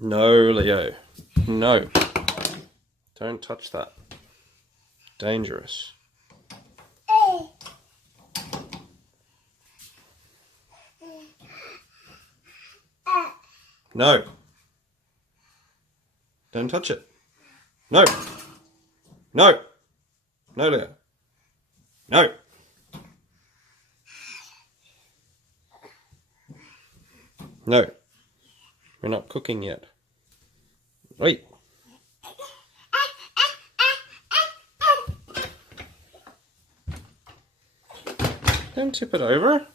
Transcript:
No, Leo. No. Don't touch that. Dangerous. No. Don't touch it. No. No. No, Leo. No. No. We're not cooking yet. Wait. Don't tip it over.